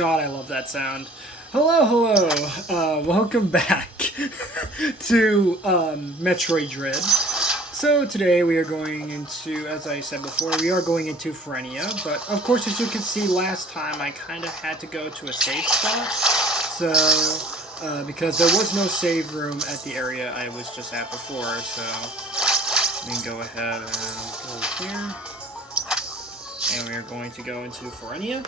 God, I love that sound. Hello, hello. Welcome back to Metroid Dread. So today we are going into, as I said before, we are going into Ferenia. But of course, as you can see, last time I kind of had to go to a safe spot. So, because there was no save room at the area I was just at before. So, we can go ahead and go here. And we are going to go into Ferenia,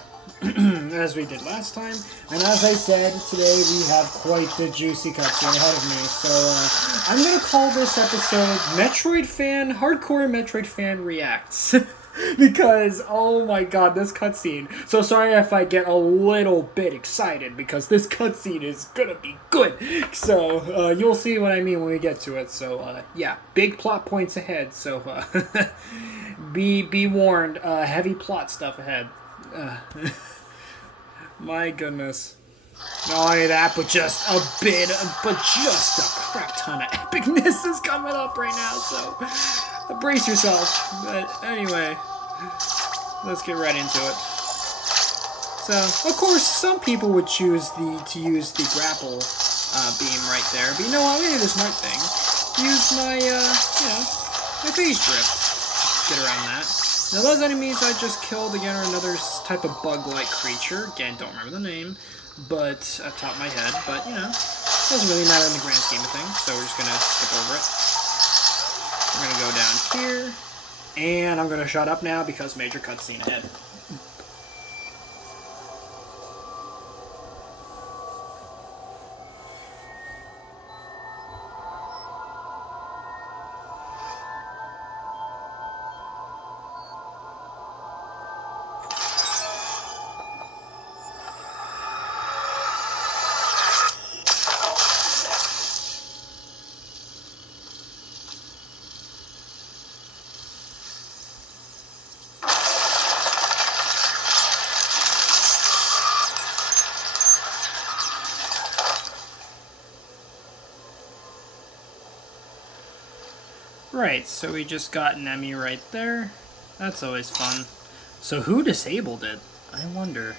as we did last time. And as I said, today we have quite the juicy cutscene ahead of me. So I'm going to call this episode Hardcore Metroid Fan Reacts. Because, oh my god, this cutscene. So sorry if I get a little bit excited, because this cutscene is gonna be good. So, you'll see what I mean when we get to it. So, yeah, big plot points ahead. So, be warned, heavy plot stuff ahead. My goodness. Not only that, but just a crap ton of epicness is coming up right now, so brace yourself. But anyway, let's get right into it. So, of course, some people would choose to use the grapple beam right there, but you know what, I'm gonna do the smart thing. Use my, my phase drift to get around that. Now, those enemies I just killed, again, are another type of bug-like creature. Again, don't remember the name, but at the top of my head. But, you know, doesn't really matter in the grand scheme of things, so we're just going to skip over it. We're going to go down here, and I'm going to shut up now because major cutscene ahead. Right, so we just got Nemi right there. That's always fun. So who disabled it? I wonder.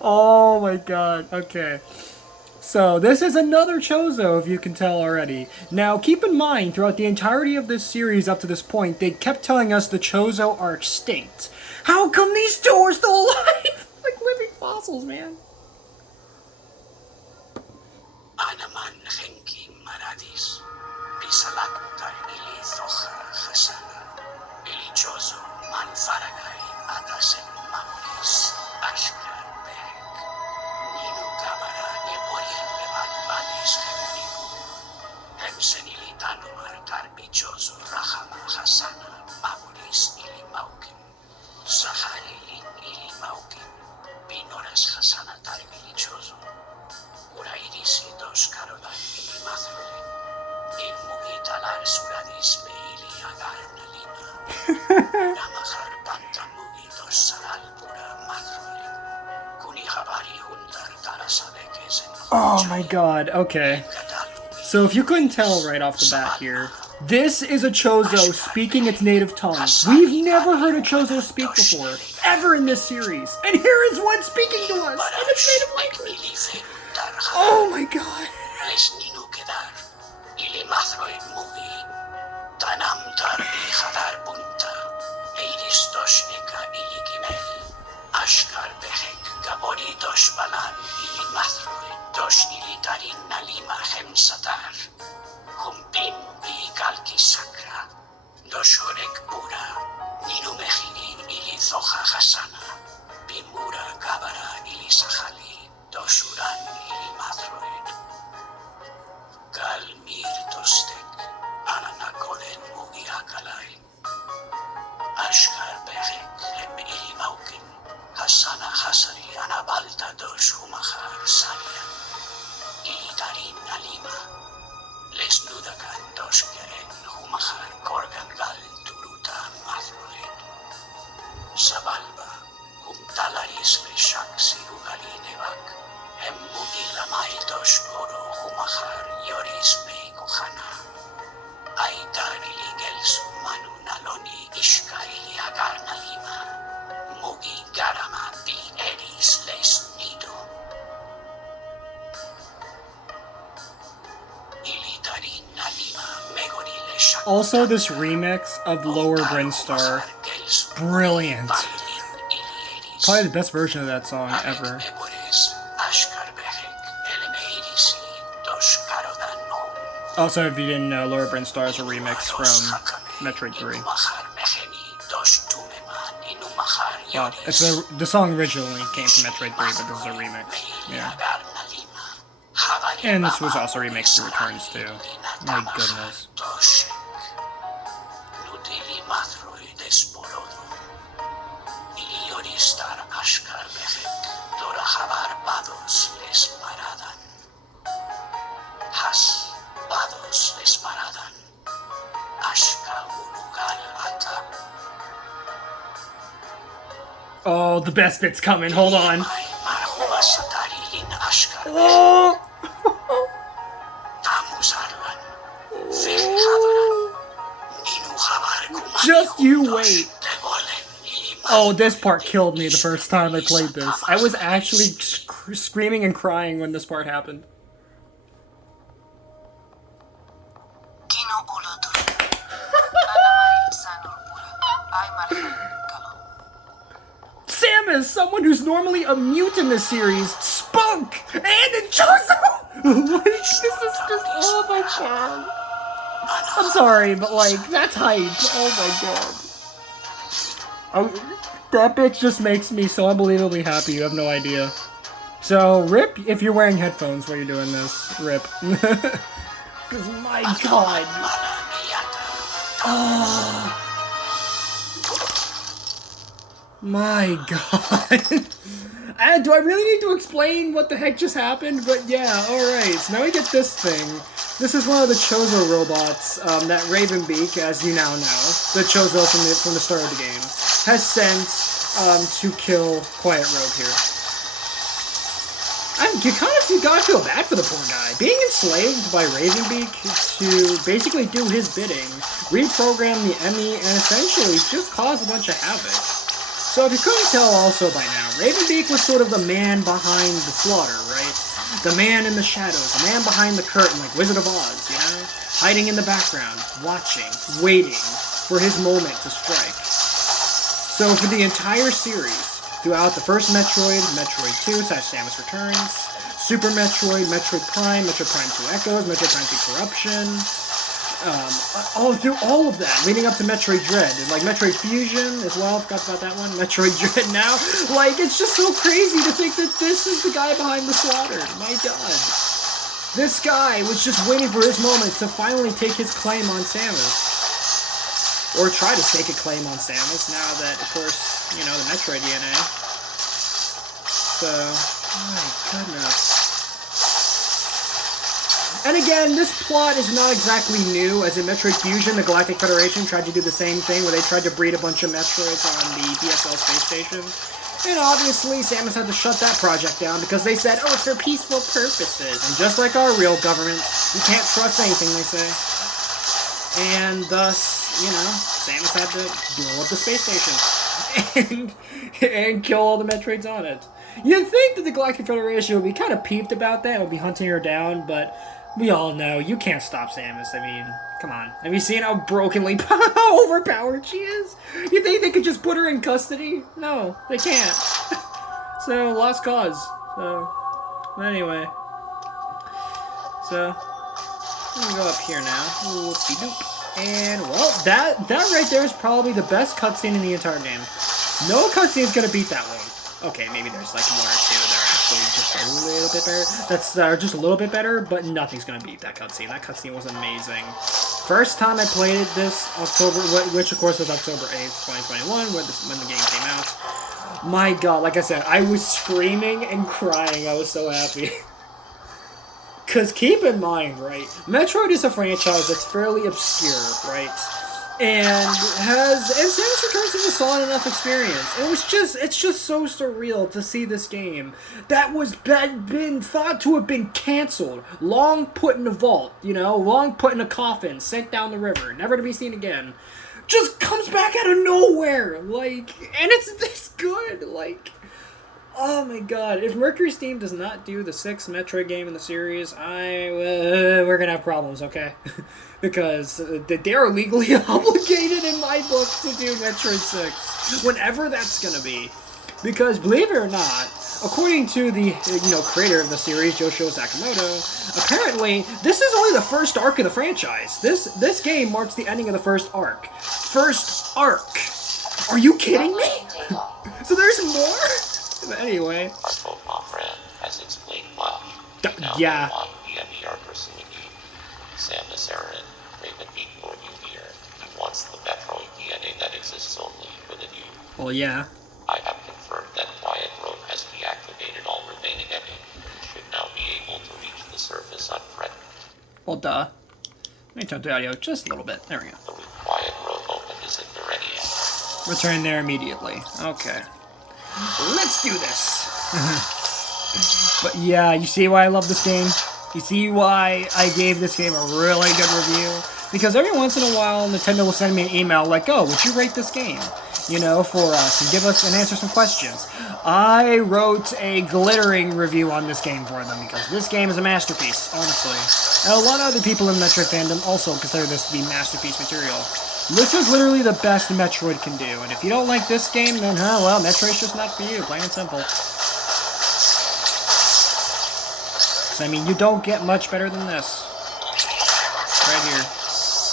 Oh my god, okay. So this is another Chozo, if you can tell already. Now, keep in mind, throughout the entirety of this series up to this point, they kept telling us the Chozo are extinct. How come these two are still alive? Like living fossils, man. Anaman Henki Maradis, Pisalakuta Ili Zoha Hasana, Ili Chozo Manfaragai, Atasen Mamoris, Ashkar Behek, Ninu Kabara, Neporien Levat Badis Hemniku, Hemsenilitano Markar Bichozo Rahama Hasana, Mamoris Ili Maukin, Sahari Lin Ili Maukin, Pinoras Hasana Tarmili Chozo. Urairisi dos karodan ili mazrole, ilmugitalar suradis beili agarna lina, namahar pantamugi dos saral pura mazrole, kunihabari hundar tarasabekes en. Oh my god, okay. So if you couldn't tell right off the bat here, this is a Chozo speaking its native tongue. We've never heard a Chozo speak before, ever in this series. And here is one speaking to us in its native language. Oh my god. Ashkar Behek, Gaboritos Balan, Ili Mathroy, Dos Ilitarin Nalima Hemsatar, Humpin Kalki Sakra, Dos Horek Pura, Nirumehirin Ili Zoha Hasana, Bimura Gabara Ili Sahali, Dos Uran Ili Mathroy, Galmir Tostek, Ananakoden Mugi Akalai, Ashkar Behek, Hem Ili Maukin, Hasana Hasari Anabalta Dos Humahar Saria, Ilitarin Nalima, Les Nudakan Dos Keren Humahar Korgangal Turuta Mathroed, Sabalba, Talaris Leshak Sirugali Nevak, Hemmugi Lamai Dos Goro Humahar Yoris Meikohana, Aitar Iligel Sumanu Naloni Ishka Iliagarna Lima. Also, this remix of Lower Brinstar, brilliant. Probably the best version of that song ever. Also, if you didn't know, Lower Brinstar is a remix from Metroid 3. Well, the song originally came from Metroid 3, but this is a remix. Yeah. And this was also remixed to Returns too. My goodness. Oh, the best bit's coming. Hold on. Oh! Just you wait. Oh, this part killed me the first time I played this. I was actually screaming and crying when this part happened. Samus, someone who's normally a mute in this series, spoke! And in Chozo! Like, this is just, oh my god. I'm sorry, but like, that's hype. Oh my god. Oh, that bitch just makes me so unbelievably happy, you have no idea. So, Rip, if you're wearing headphones while you're doing this, Rip. Because my god. Oh. My god. Do I really need to explain what the heck just happened? But yeah, alright. So now we get this thing. This is one of the Chozo robots that Ravenbeak, as you now know, the Chozo from the start of the game, has sent to kill Quiet Robe here. You gotta feel bad for the poor guy. Being enslaved by Ravenbeak to basically do his bidding, reprogram the Emmy, and essentially just cause a bunch of havoc. So if you couldn't tell also by now, Ravenbeak was sort of the man behind the slaughter, right? The man in the shadows, the man behind the curtain, like Wizard of Oz, you know? Hiding in the background, watching, waiting for his moment to strike. So for the entire series, throughout the first Metroid, Metroid 2 / Samus Returns, Super Metroid, Metroid Prime 2 Echoes, Metroid Prime 2 Corruption, through all of that, leading up to Metroid Dread, and like Metroid Fusion as well, forgot about that one, Metroid Dread now, like, it's just so crazy to think that this is the guy behind the slaughter, my god. This guy was just waiting for his moment to finally take his claim on Samus. Or try to stake a claim on Samus, now that, of course, you know, the Metroid DNA. So, my goodness. And again, this plot is not exactly new, as in Metroid Fusion, the Galactic Federation tried to do the same thing, where they tried to breed a bunch of Metroids on the PSL space station. And obviously, Samus had to shut that project down, because they said, oh, it's for peaceful purposes. And just like our real government, you can't trust anything they say. And thus, you know, Samus had to blow up the space station. And kill all the Metroids on it. You'd think that the Galactic Federation would be kind of peeved about that, would be hunting her down, but we all know you can't stop Samus. I mean, come on. Have you seen how brokenly overpowered she is? You think they could just put her in custody? No, they can't. So, lost cause. So, anyway. So, I'm gonna go up here now. Whoopie-doop. And, well, that right there is probably the best cutscene in the entire game. No cutscene is gonna beat that one. Okay, maybe there's like one or two that are actually just a little bit better. Just a little bit better, but nothing's gonna beat that cutscene. That cutscene was amazing. First time I played it this October, which of course was October 8th, 2021, when the game came out. My god, like I said, I was screaming and crying. I was so happy. Because keep in mind, right, Metroid is a franchise that's fairly obscure, right? And Samus Returns is a solid enough experience. And it's just so surreal to see this game that had been thought to have been canceled, long put in a vault, you know, long put in a coffin, sent down the river, never to be seen again, just comes back out of nowhere, like, and it's this good, like, Oh my god, if Mercury Steam does not do the 6th Metroid game in the series, we're gonna have problems, okay? Because they are legally obligated in my book to do Metroid 6, whenever that's gonna be. Because, believe it or not, according to the, creator of the series, Yoshio Sakamoto, apparently, this is only the first arc of the franchise. This game marks the ending of the first arc. First arc! Are you kidding me? So there's more? But anyway. Our Pokemon friend has explained why. Yeah. We are pursuing you. Samus Aran, Raven Beat brought you here. He wants the Metroid DNA that exists only within you. Well, yeah. I have confirmed that Quiet Road has deactivated all remaining enemies. You should now be able to reach the surface unthreatened. Well, duh. Let me turn the audio just a little bit. There we go. The Quiet Road open is in Meridian. Return there immediately. Okay. Let's do this! But yeah, you see why I love this game? You see why I gave this game a really good review? Because every once in a while, Nintendo will send me an email like, oh, would you rate this game? For us, and give us and answer some questions. I wrote a glittering review on this game for them, because this game is a masterpiece, honestly. And a lot of other people in Metroid fandom also consider this to be masterpiece material. This is literally the best Metroid can do, and if you don't like this game, then, well, Metroid's just not for you, plain and simple. So, you don't get much better than this. Right here.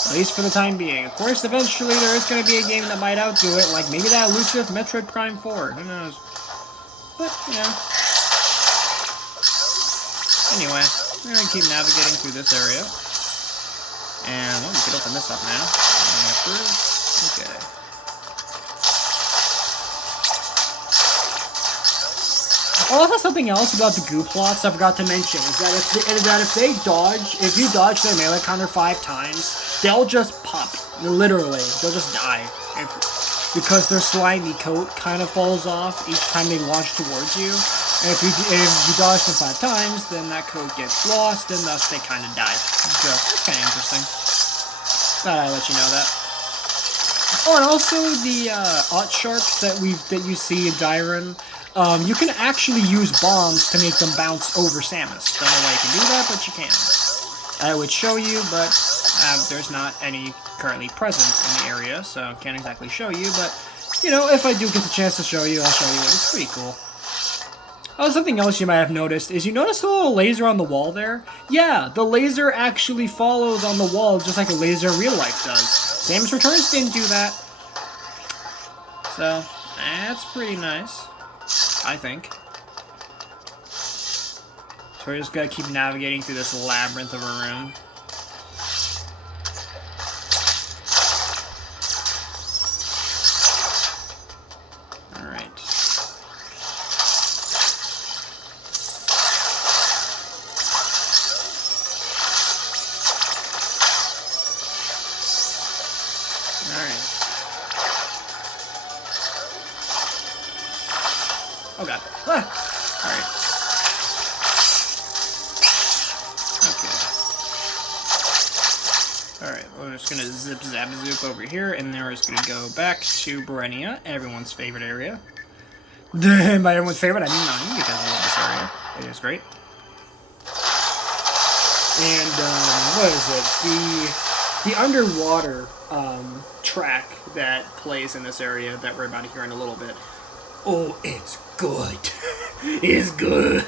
At least for the time being. Of course, eventually there is going to be a game that might outdo it, like maybe that elusive Metroid Prime 4. Who knows? But, Anyway, we're going to keep navigating through this area. And, well, we can open this up now. Okay. Also, something else about the goo plots I forgot to mention is that if you dodge their melee counter 5 times, they'll just pop. Literally, they'll just die. Because their slimy coat kind of falls off each time they launch towards you. And if you dodge them 5 times, then that coat gets lost, and thus they kind of die. So, that's kind of interesting. Thought I'd let you know that. Oh, and also the Ot Sharks that you see in Dairon, you can actually use bombs to make them bounce over Samus. Don't know why you can do that, but you can. I would show you, but there's not any currently present in the area, so can't exactly show you, but, if I do get the chance to show you, I'll show you it. It's pretty cool. Oh, something else you might have noticed is you notice the little laser on the wall there? Yeah, the laser actually follows on the wall just like a laser in real life does. Samus Returns didn't do that. So, that's pretty nice, I think. So we're just gonna keep navigating through this labyrinth of a room. Oh god. Ah! Alright. Okay. Alright, we're just gonna zip zap zoop over here, and then we're just gonna go back to Berenia, everyone's favorite area. By everyone's favorite, I mean mine, because I love this area. It is great. And, what is it? The underwater, track that plays in this area that we're about to hear in a little bit. Oh, it's good. It's good.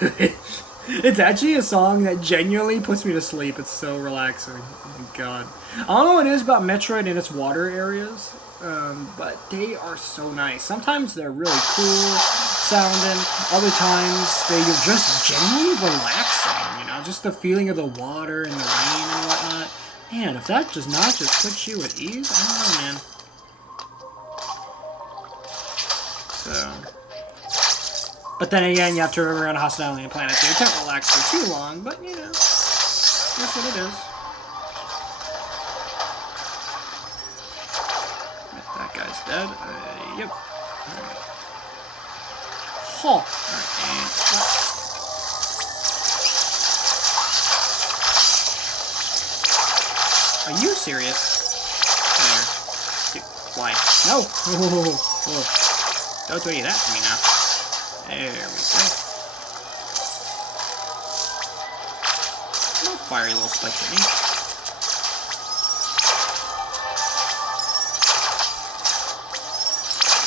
It's actually a song that genuinely puts me to sleep. It's so relaxing. Oh my god. I don't know what it is about Metroid and its water areas, but they are so nice. Sometimes they're really cool sounding. Other times they're just genuinely relaxing. Just the feeling of the water and the rain and whatnot. Man, if that does not just put you at ease, I don't know, man. So, but then again, you have to remember on a hostile alien planet, so you can't relax for too long, but, that's what it is. That guy's dead. Yep. Alright. Huh. Alright, and... Are you serious? There. Dude, why? No! Oh. Don't do any of that to me now. There we go. Little fiery little spikes at me.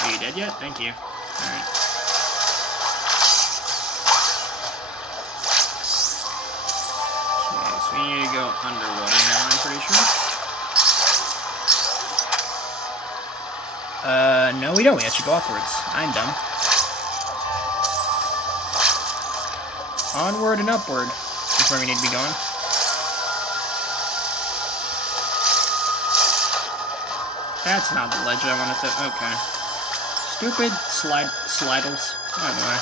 Are you dead yet? Thank you. Alright. Okay, so we need to go underwater now, I'm pretty sure. No we don't. We have to go upwards. I'm dumb. Onward and upward is where we need to be going. That's not the ledge I wanted to... Okay. Stupid slidles. Anyway.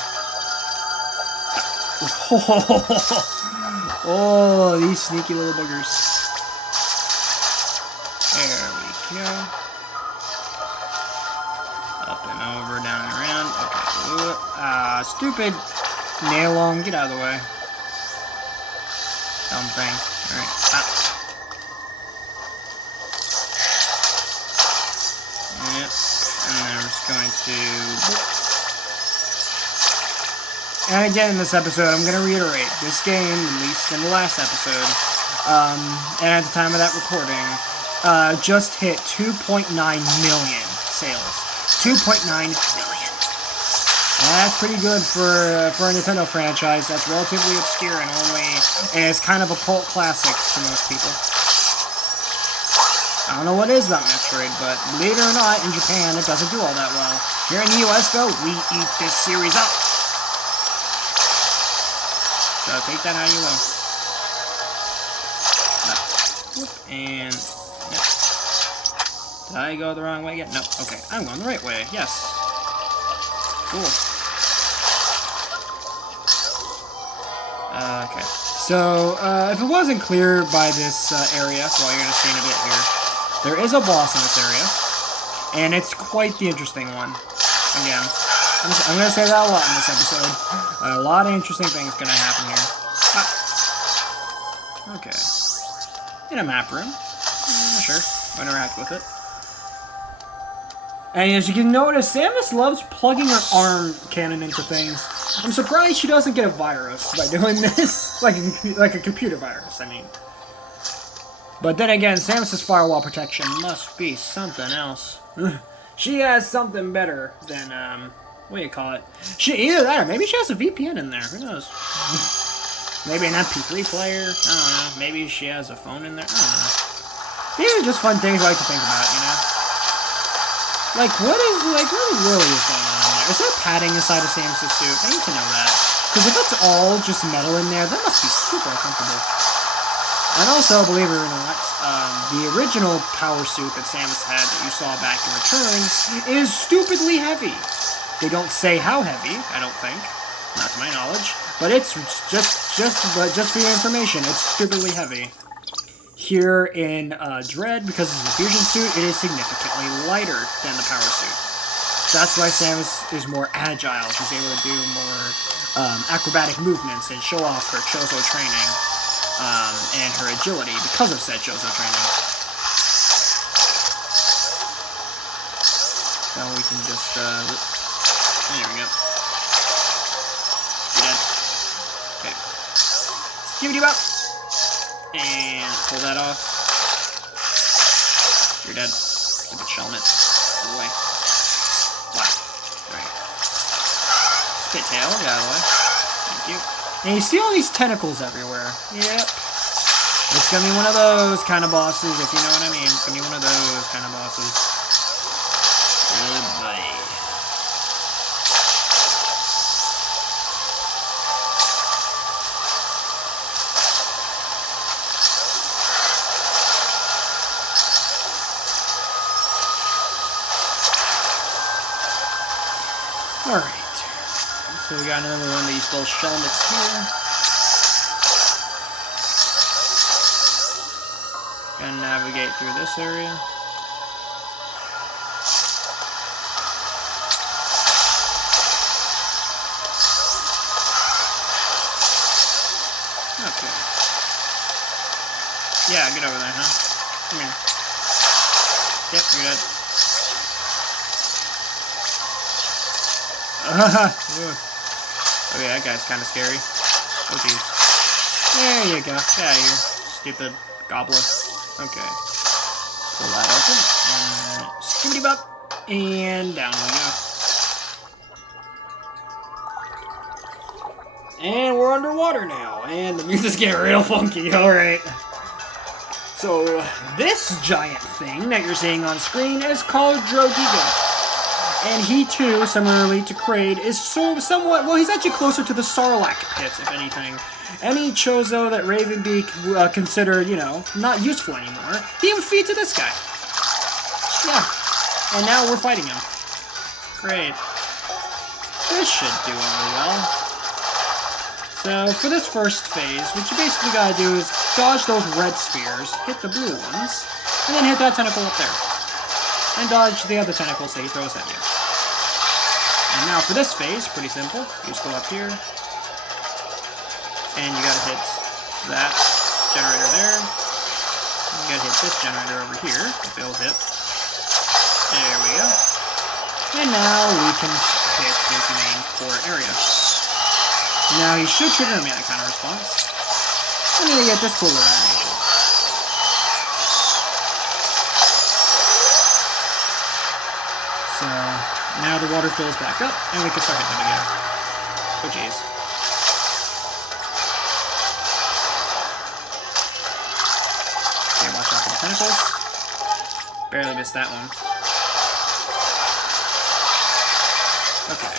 Oh, these sneaky little boogers. There we go. Up and over, down and around. Okay. Stupid nail on. Get out of the way. Dumb thing. Alright. Yep. And then we're just going to... And again in this episode, I'm going to reiterate, this game, at least in the last episode, and at the time of that recording, just hit 2.9 million sales. 2.9 million. That's pretty good for a Nintendo franchise that's relatively obscure and is kind of a cult classic to most people. I don't know what it is about Metroid, but believe it or not, in Japan it doesn't do all that well. Here in the US though, we eat this series up. So take that how you will. And yep. Did I go the wrong way yet? No. Okay, I'm going the right way. Yes. Cool. Okay. So if it wasn't clear by this area, well, you're gonna see in a bit here. There is a boss in this area, and it's quite the interesting one. Again. I'm going to say that a lot in this episode. A lot of interesting things going to happen here. Ah. Okay. In a map room. Sure. I'll interact with it. And as you can notice, Samus loves plugging her arm cannon into things. I'm surprised she doesn't get a virus by doing this. like a computer virus, I mean. But then again, Samus's firewall protection must be something else. She has something better than, what do you call it? Either that or maybe she has a VPN in there. Who knows? Maybe an MP3 player. I don't know. Maybe she has a phone in there. I don't know. These are just fun things I like to think about, you know? What really is going on in there? Is there padding inside of Samus's suit? I need to know that. Because if it's all just metal in there, that must be super uncomfortable. And also, believe it or not, the original power suit that Samus had that you saw back in Returns is stupidly heavy. They don't say how heavy, I don't think, not to my knowledge, but it's just for your information, it's stupidly heavy. Here in Dread, because it's a fusion suit, it is significantly lighter than the power suit. That's why Samus is more agile. She's able to do more acrobatic movements and show off her Chozo training and her agility because of said Chozo training. So we can just there we go. You're dead. Okay. Skibidi bop. And pull that off. You're dead. Stupid Shelmet. Get away. Wow. Alright. Spit tail, get out of the way. Thank you. And you see all these tentacles everywhere. Yep. It's gonna be one of those kind of bosses, if you know what I mean. It's gonna be one of those kind of bosses. Good boy. Alright, so we got another one of these little Shelmets here. Gonna navigate through this area. Okay. Yeah, get over there, huh? Come here. Yep, you're dead. Okay, that guy's kind of scary. Oh, jeez. There you go. Get out of here, stupid gobbler. Okay. Pull that open. And skibbity bop. And down we go. And we're underwater now. And the music's getting real funky. Alright. So, this giant thing that you're seeing on screen is called Drodiga. And he too, similarly to Kraid, is somewhat, well, he's actually closer to the Sarlacc pit, if anything. Any Chozo that Ravenbeak considered, you know, not useful anymore, he would feed to this guy. Yeah. And now we're fighting him. Great. This should do really well. So, for this first phase, what you basically gotta do is dodge those red spheres, hit the blue ones, and then hit that tentacle up there. And dodge the other tentacles that he throws at you. And now for this phase, pretty simple. You just go up here, and you gotta hit that generator there. You gotta hit this generator over here, if it'll hit. There we go. And now we can hit his main core area. Now he should trigger a mana kind of response. And then you get this cool little animation. So now the water fills back up, and we can start hitting them again. Oh jeez. Okay, watch out for the tentacles. Barely missed that one. Okay.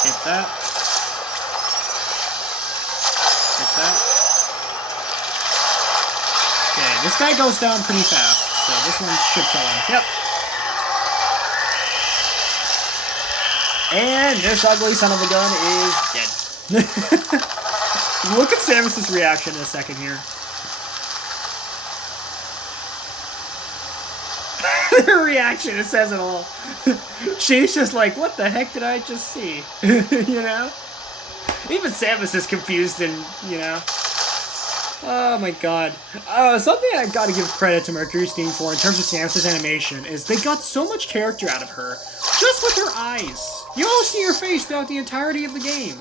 Hit that. Hit that. Okay, this guy goes down pretty fast, so this one should kill him. Yep. And this ugly son of a gun is dead. Look at Samus's reaction in a second here. Her reaction, it says it all. She's just like, what the heck did I just see? You know? Even Samus is confused and, you know. Oh my god. Something I've got to give credit to Mercury Steam for in terms of Samus's animation is they got so much character out of her just with her eyes. You don't see her face throughout the entirety of the game.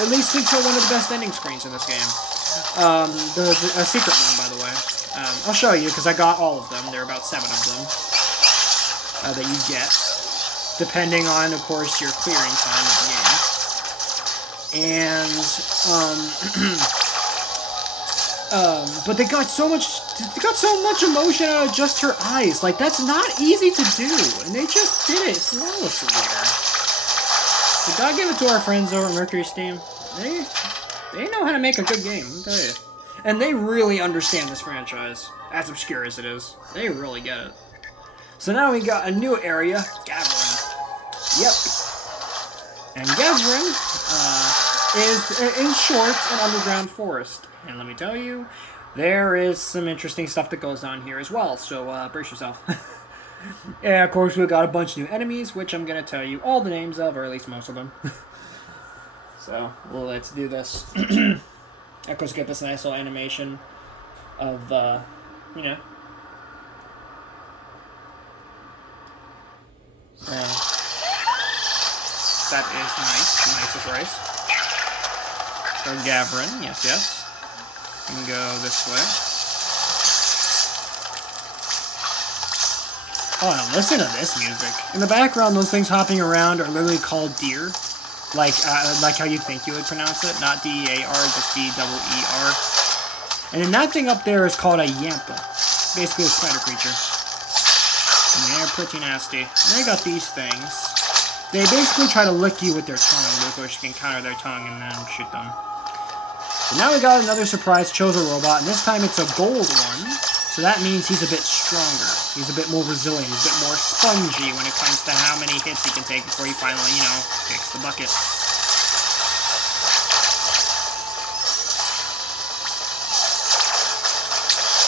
At least until one of the best ending screens in this game. A secret one, by the way. I'll show you, because I got all of them. There are about 7 of them that you get, depending on, of course, your clearing time of the game. And, but they got so much emotion out of just her eyes. Like, that's not easy to do, and they just did it flawlessly here. So gotta give it to our friends over at Mercury Steam. They know how to make a good game, I'll tell you. And they really understand this franchise, as obscure as it is. They really get it. So now we got a new area, Gavrin. Yep. And Gavrin is, in short, an underground forest. And let me tell you, there is some interesting stuff that goes on here as well, so brace yourself. And of course, we've got a bunch of new enemies, which I'm going to tell you all the names of, or at least most of them. So, well, let's do this. Of course, get this nice little animation of, you know. So, that is nice. Nice as rice. So, Gavrin, yes, yes. We can go this way. Oh, now listen to this music. In the background, those things hopping around are literally called deer. Like how you think you would pronounce it. Not D-E-A-R, just D-E-E-R. And then that thing up there is called a Yampa. Basically a spider creature. And they're pretty nasty. And they got these things. They basically try to lick you with their tongue. Of course, you can counter their tongue and then shoot them. So now we got another surprise Chozo robot, and this time it's a gold one. So that means he's a bit stronger. He's a bit more resilient. He's a bit more spongy when it comes to how many hits he can take before he finally, you know, kicks the bucket.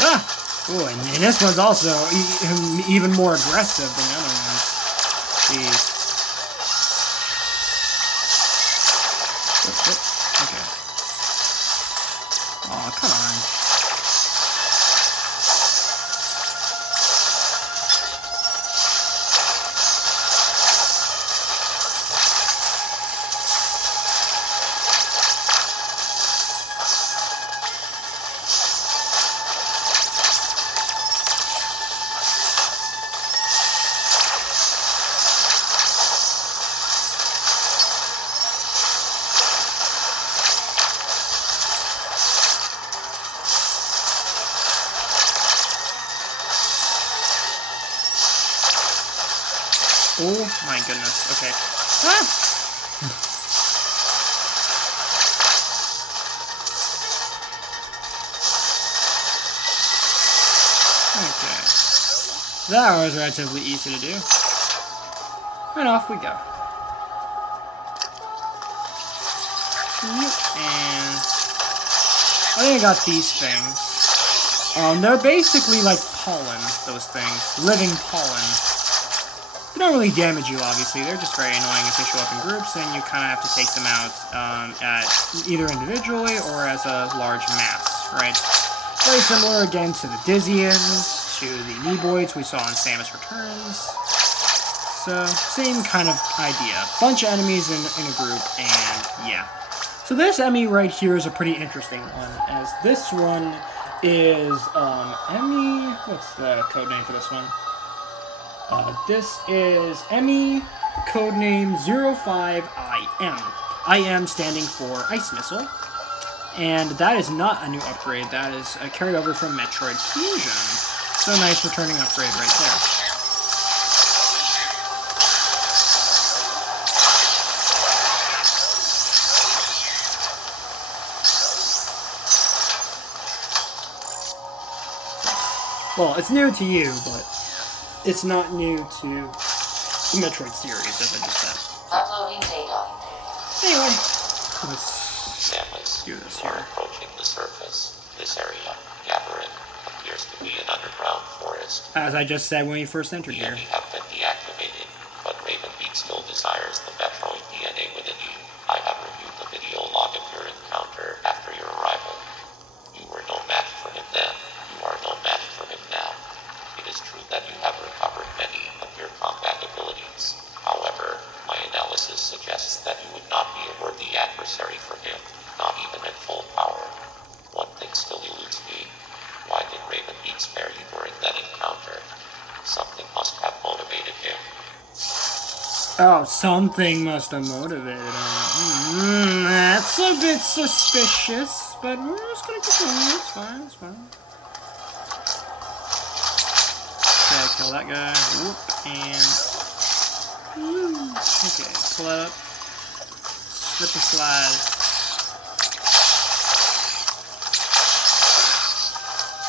Ah! Ooh, and this one's also even more aggressive than the other ones. Jeez. Okay. Aw, come on. Oh my goodness. Okay. Ah! Okay. That was relatively easy to do. And off we go. And I think I got these things. They're basically like pollen, those things. Living pollen. They don't really damage you, obviously. They're just very annoying as they show up in groups, and you kind of have to take them out either individually or as a large mass, right? Very similar, again, to the Dizzians, to the Neeboids we saw in Samus Returns. So, same kind of idea. Bunch of enemies in a group, and yeah. So this Emmy right here is a pretty interesting one, as this one is, Emmy... What's the code name for this one? This is Emmy, codename 05IM. IM standing for Ice Missile. And that is not a new upgrade, that is a carried over from Metroid Fusion. So nice returning upgrade right there. Well, it's new to you, but it's not new to the Metroid series, as I just said. Uploading data. Anyway, let's Samus, do this you are here. approaching the surface. This area, Gathering, appears to be an underground forest. As I just said when you first entered The here. enemy have been deactivated, but Ravenbeak still desires the Metroid DNA within you. I have reviewed the video log of your encounter after your arrival. You were no match for him then. You are no match for him now. It is true that you have recovered many of your combat abilities. However, my analysis suggests that you would not be a worthy adversary for him, not even at full power. One thing still eludes me. Why did Ravenbeak spare you during that encounter? Something must have motivated him. Oh, something must have motivated him. That's a bit suspicious, but we're just gonna keep going. It's fine, it's fine. Okay, kill that guy. Whoop, and... Okay, pull that up. Slip and slide.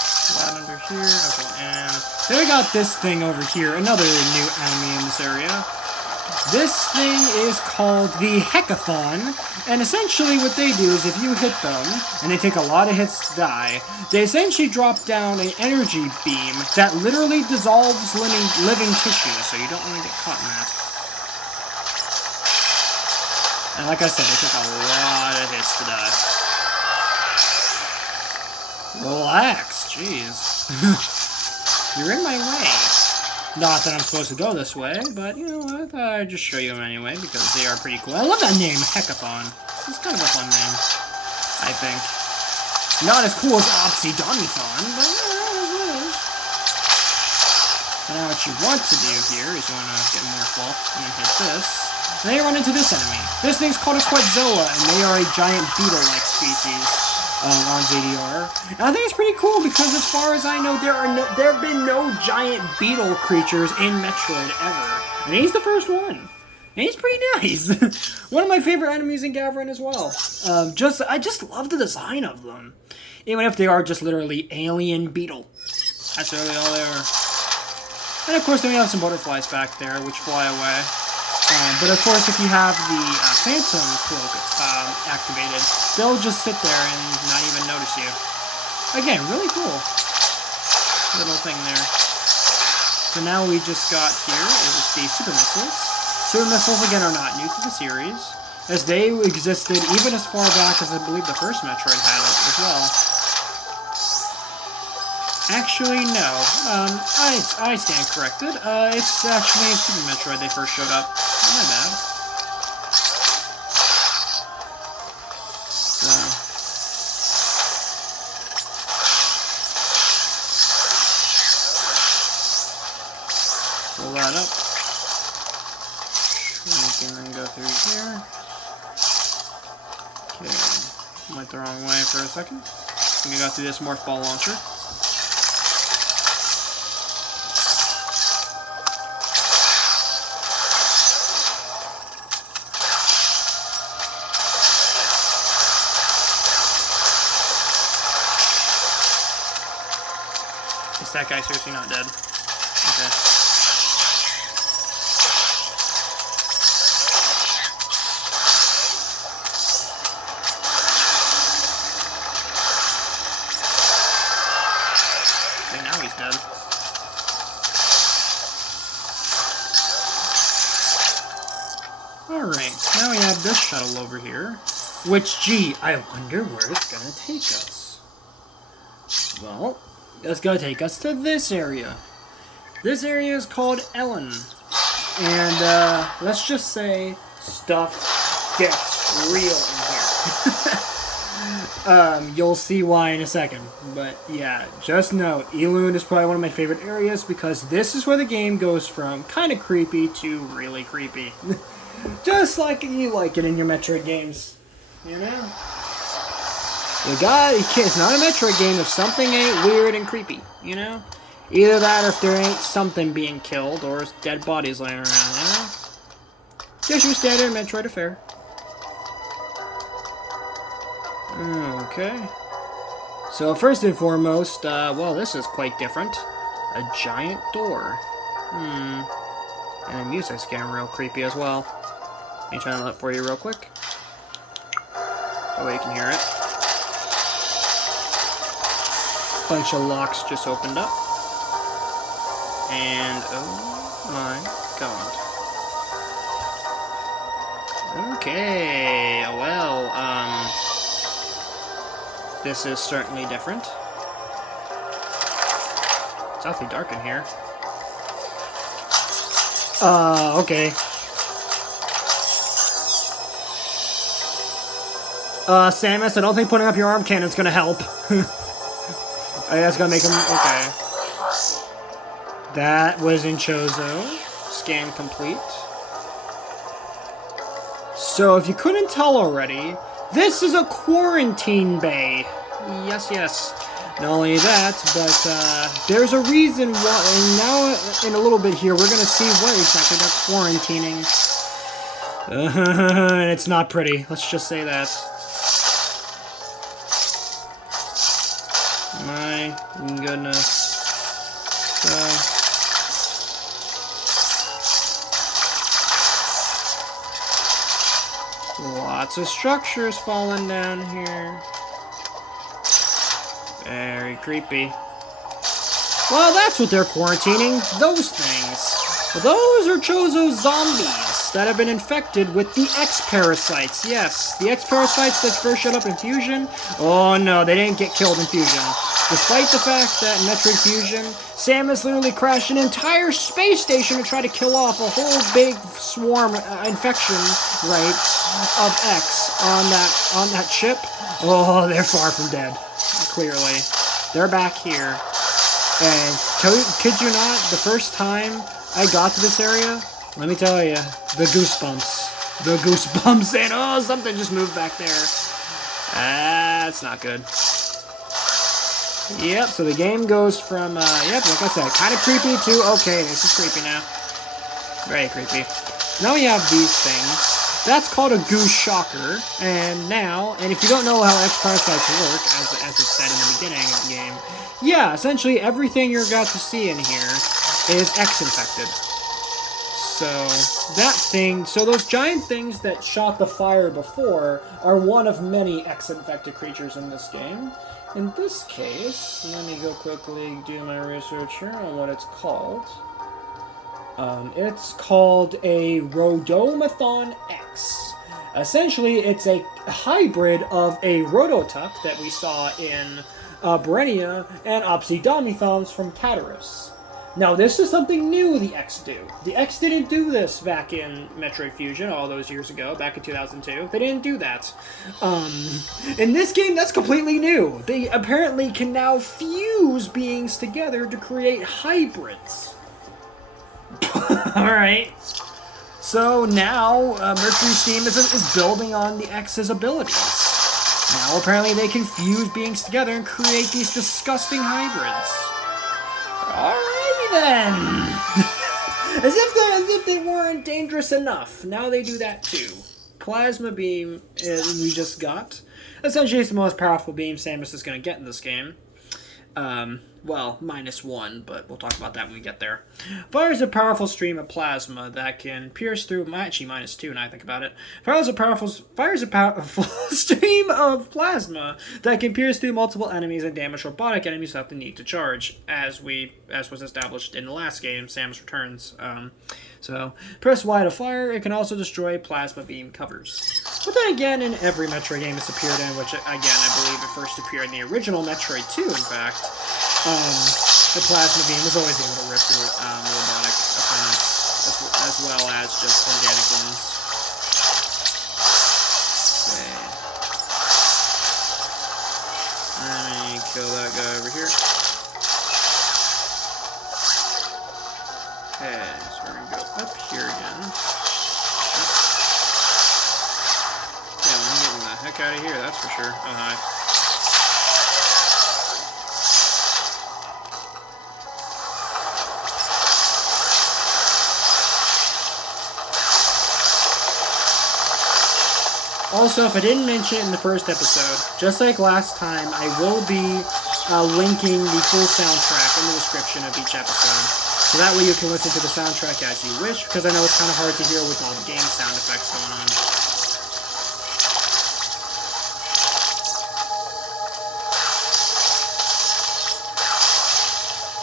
Slide under here. Okay, and then we got this thing over here. Another new enemy in this area. This thing is called the Hackathon, and essentially what they do is if you hit them, and they take a lot of hits to die, they essentially drop down an energy beam that literally dissolves living tissue, so you don't want to get caught in that. And like I said, they took a lot of hits to die. Relax, jeez. You're in my way. Not that I'm supposed to go this way, but, you know, I thought I'd just show you them anyway, because they are pretty cool. I love that name, Hackathon. It's kind of a fun name, I think. Not as cool as Obsidonathon, but, you know, it is what it is. So now what you want to do here is you want to get more fault, and then hit this. And then you run into this enemy. This thing's called a Quetzoa, and they are a giant beetle-like species. On ZDR. And I think it's pretty cool because as far as I know, there have been no giant beetle creatures in Metroid ever. And he's the first one. And he's pretty nice. One of my favorite enemies in Gavrin as well. I just love the design of them. Even if they are just literally alien beetle. That's really all they are. And of course then we have some butterflies back there which fly away. But of course, if you have the Phantom Cloak activated, they'll just sit there and not even notice you. Again, really cool little thing there. So now we just got here is the Super Missiles. Super Missiles, again, are not new to the series, as they existed even as far back as I believe the first Metroid had it as well. Actually, no. I stand corrected. It's actually in Super Metroid they first showed up. My bad. So. Pull that up. We can then go through here. Okay. Went the wrong way for a second. I'm gonna go through this Morph Ball launcher. Is that guy seriously not dead? Okay. Okay, now he's dead. Alright, so now we have this shuttle over here. Which, gee, I wonder where it's gonna take us. Well, it's gonna take us to this area. This area is called Ellen. And, let's just say stuff gets real in here. You'll see why in a second. But, yeah, just know, Elune is probably one of my favorite areas because this is where the game goes from kind of creepy to really creepy. Just like you like it in your Metroid games. You know? It's not a Metroid game if something ain't weird and creepy, you know? Either that or if there ain't something being killed or dead bodies laying around, you know? Just your standard Metroid affair. Okay. So first and foremost, well, this is quite different. A giant door. And the music's getting real creepy as well. Let me turn that up for you real quick. That way you can hear it. Bunch of locks just opened up. And, oh my god. Okay, well, this is certainly different. It's awfully dark in here. Okay. Samus, I don't think putting up your arm cannon's gonna help. I just gotta make him... Okay. That was in Chozo. Scan complete. So, if you couldn't tell already, this is a quarantine bay. Yes, yes. Not only that, but there's a reason why... And now, in a little bit here, we're gonna see what exactly they're quarantining. And it's not pretty. Let's just say that. My goodness. Lots of structures falling down here. Very creepy. Well, that's what they're quarantining. Those things. Those are Chozo zombies that have been infected with the X-Parasites. Yes, the X-Parasites that first showed up in Fusion. Oh no, they didn't get killed in Fusion. Despite the fact that in Metroid Fusion, Samus literally crashed an entire space station to try to kill off a whole big swarm infection, right, of X on that ship. Oh, they're far from dead. Clearly. They're back here. And kid you not, the first time I got to this area, let me tell you, the goosebumps. The goosebumps and oh, something just moved back there. That's not good. Yep, so the game goes from, yep, like I said, kind of creepy to, okay, this is creepy now. Very creepy. Now we have these things. That's called a goose shocker. And now, and if you don't know how X-Parasites work, as it's said in the beginning of the game, yeah, essentially everything you're about to see in here is X-infected. So, that thing, so those giant things that shot the fire before are one of many X-infected creatures in this game. In this case, let me go quickly do my research here on what it's called. It's called a Rodomathon X. Essentially, it's a hybrid of a Rototuck that we saw in Berenia and Opsidomithons from Catarus. Now, this is something new the X do. The X didn't do this back in Metroid Fusion all those years ago, back in 2002. They didn't do that. In this game, that's completely new. They apparently can now fuse beings together to create hybrids. Alright. So now, Mercury Steam is building on the X's abilities. Now, apparently, they can fuse beings together and create these disgusting hybrids. Alright then. as if they weren't dangerous enough. Now they do that too. Plasma Beam we just got. Essentially, it's the most powerful beam Samus is going to get in this game. well, -1, but we'll talk about that when we get there. Fires a powerful stream of plasma that can pierce through. Actually, -2 now I think about it. Fires a powerful stream of plasma that can pierce through multiple enemies and damage robotic enemies without the need to charge, as was established in the last game, Samus Returns. So, press Y to fire. It can also destroy plasma beam covers. But then again, in every Metroid game it's appeared in, which again I believe it first appeared in the original Metroid 2, in fact, the plasma beam was always able to rip through robotic opponents, as well as just organic ones. Okay. Let me kill that guy over here. Okay, so we're gonna go up here again. Yeah, I'm getting the heck out of here, that's for sure. Oh, hi. Also, if I didn't mention it in the first episode, just like last time, I will be linking the full soundtrack in the description of each episode. So that way you can listen to the soundtrack as you wish, because I know it's kind of hard to hear with all the game sound effects going on.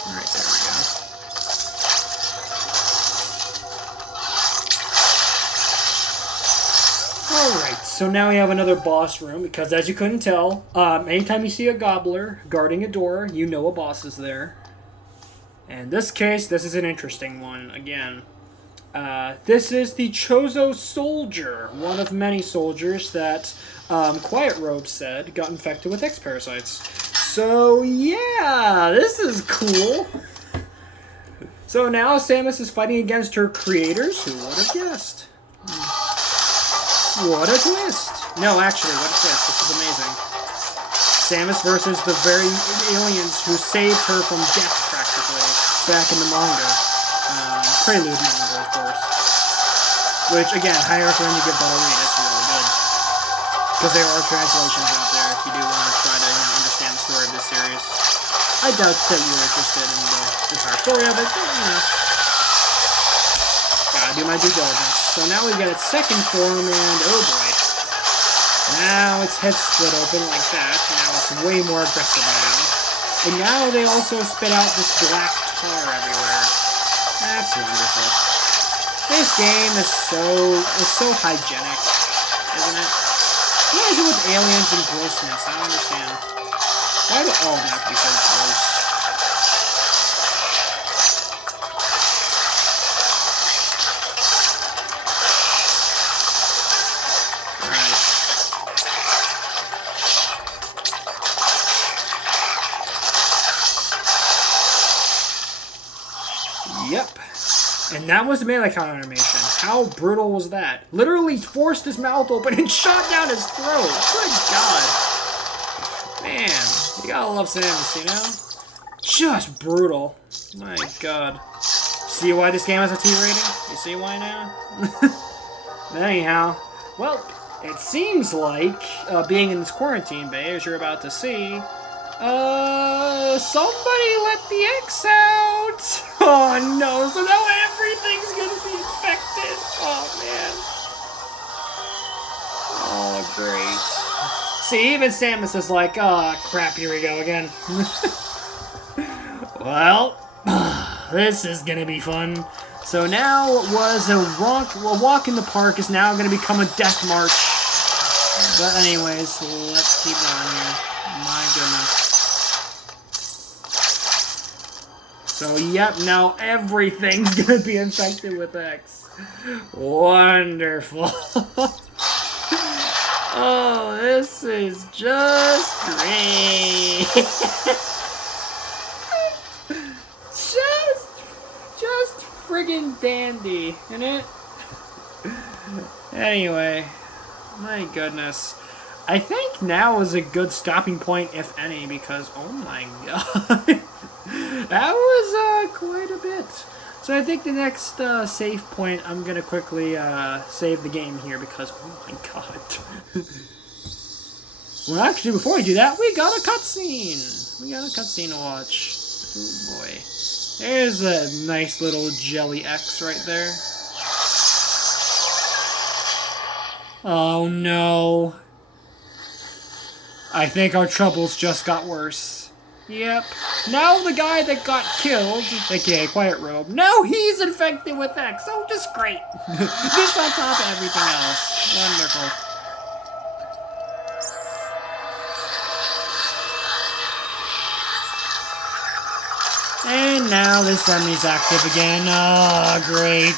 Alright, there we go. Alright, so now we have another boss room, because as you couldn't tell, anytime you see a gobbler guarding a door, you know a boss is there. In this case, this is an interesting one, again. This is the Chozo Soldier, one of many soldiers that Quiet Robe said got infected with X-Parasites. So, yeah, this is cool. So now Samus is fighting against her creators. Who would have guessed? What a twist! No, actually, what a twist. This is amazing. Samus versus the very aliens who saved her from death, practically, back in the manga. Prelude manga, of course. Which, again, highly recommend you give that a read. It's really good. Because there are translations out there if you do want to try to understand the story of this series. I doubt that you're interested in the entire story of it, but, gotta do my due diligence. So now we get its second form, and oh boy. Now its head split open like that. Now it's way more aggressive now. And now they also spit out this black tar everywhere. That's wonderful. This game is so hygienic, isn't it? What is it with aliens and grossness? I don't understand. Why do all have to be so gross? Yep. And that was the melee counter animation. How brutal was that? Literally forced his mouth open and shot down his throat. Good God. Man, you gotta love Samus, you know? Just brutal. My God. See why this game has a T rating? You see why now? Anyhow, well, it seems like being in this quarantine bay, as you're about to see, somebody let the X out! Oh no, so now everything's gonna be infected! Oh man. Oh, great. See, even Samus is like, oh crap, here we go again. Well, this is gonna be fun. So now what was a walk in the park is now gonna become a death march. But anyways, let's keep going here. My goodness. So, yep, now everything's gonna be infected with X. Wonderful. Oh, this is just great. just friggin' dandy, isn't it? Anyway, my goodness. I think now is a good stopping point, if any, because, oh my God. That was quite a bit. So I think the next save point, I'm going to quickly save the game here because, oh my God. Well, actually, before we do that, we got a cutscene. We got a cutscene to watch. Oh boy. There's a nice little jelly X right there. Oh no. I think our troubles just got worse. Yep. Now the guy that got killed, aka Quiet Robe, now he's infected with X. Oh, just great. This on top of everything else. Wonderful. And now this enemy's active again. Oh, great.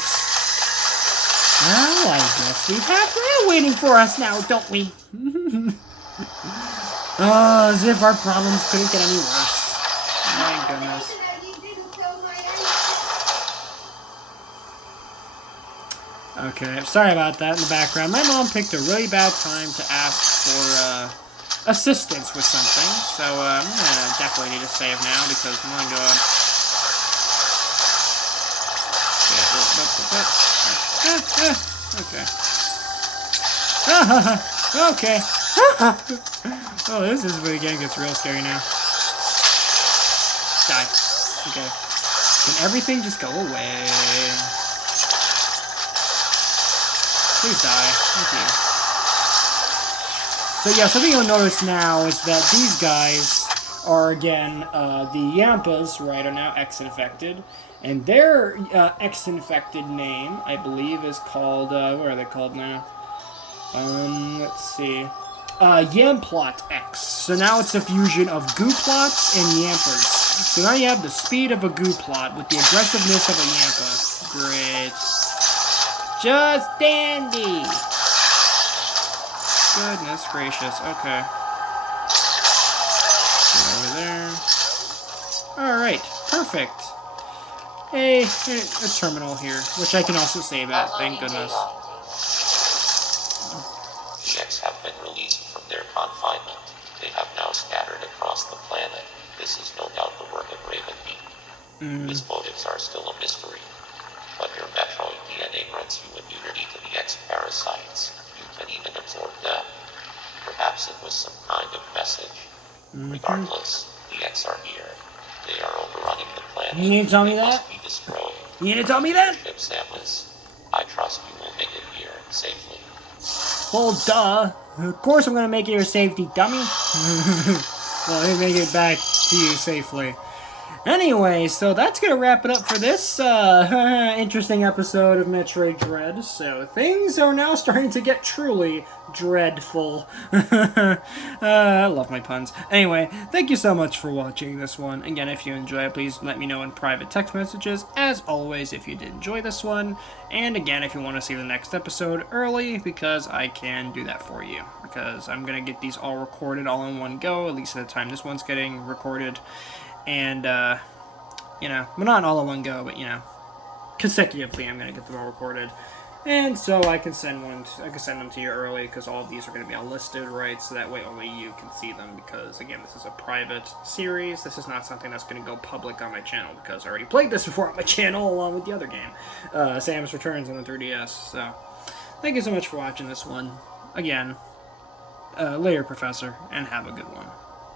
Well, I guess we have Freya waiting for us now, don't we? Oh, as if our problems couldn't get any worse. My goodness. Okay, sorry about that in the background. My mom picked a really bad time to ask for assistance with something, so I'm gonna definitely need to save now because, my god. Okay. Okay. Oh, this is where the game gets real scary now. Die. Okay. Can everything just go away? Please die. Thank you. So yeah, something you'll notice now is that these guys are, again, the Yampas, right, are now X-infected. And their X-infected name, I believe, is called, what are they called now? Let's see. Yamplot X. So now it's a fusion of Gooplots and Yampers. So now you have the speed of a Gooplot with the aggressiveness of a Yampa. Great. Just dandy! Goodness gracious. Okay. Get over there. Alright. Perfect. A terminal here, which I can also save at, thank goodness. The X have been released from their confinement. They have now scattered across the planet. This is no doubt the work of Ravenbeak. His motives are still a mystery. But your Metroid DNA grants you immunity to the X parasites. You can even absorb them. Perhaps it was some kind of message. Regardless, the X are here. They are overrunning the planet. You need to tell me that? Must be destroyed. You need to tell me that? If Samus, I trust you will make it here safely. Well, duh. Of course I'm gonna make it your safety, dummy. Well, let me make it back to you safely. Anyway, so that's gonna wrap it up for this interesting episode of Metroid Dread. So things are now starting to get truly dreadful. I love my puns. Anyway, thank you so much for watching this one. Again, if you enjoy it, please let me know in private text messages, as always, if you did enjoy this one. And again, if you want to see the next episode early, because I can do that for you. Because I'm gonna get these all recorded all in one go, at least at the time this one's getting recorded. And, you know, well, not all in one go, but, you know, consecutively I'm going to get them all recorded. And so I can send them to you early, because all of these are going to be all listed, right? So that way only you can see them, because, again, this is a private series. This is not something that's going to go public on my channel, because I already played this before on my channel, along with the other game, Samus Returns on the 3DS. So, thank you so much for watching this one. Again, later, Professor, and have a good one.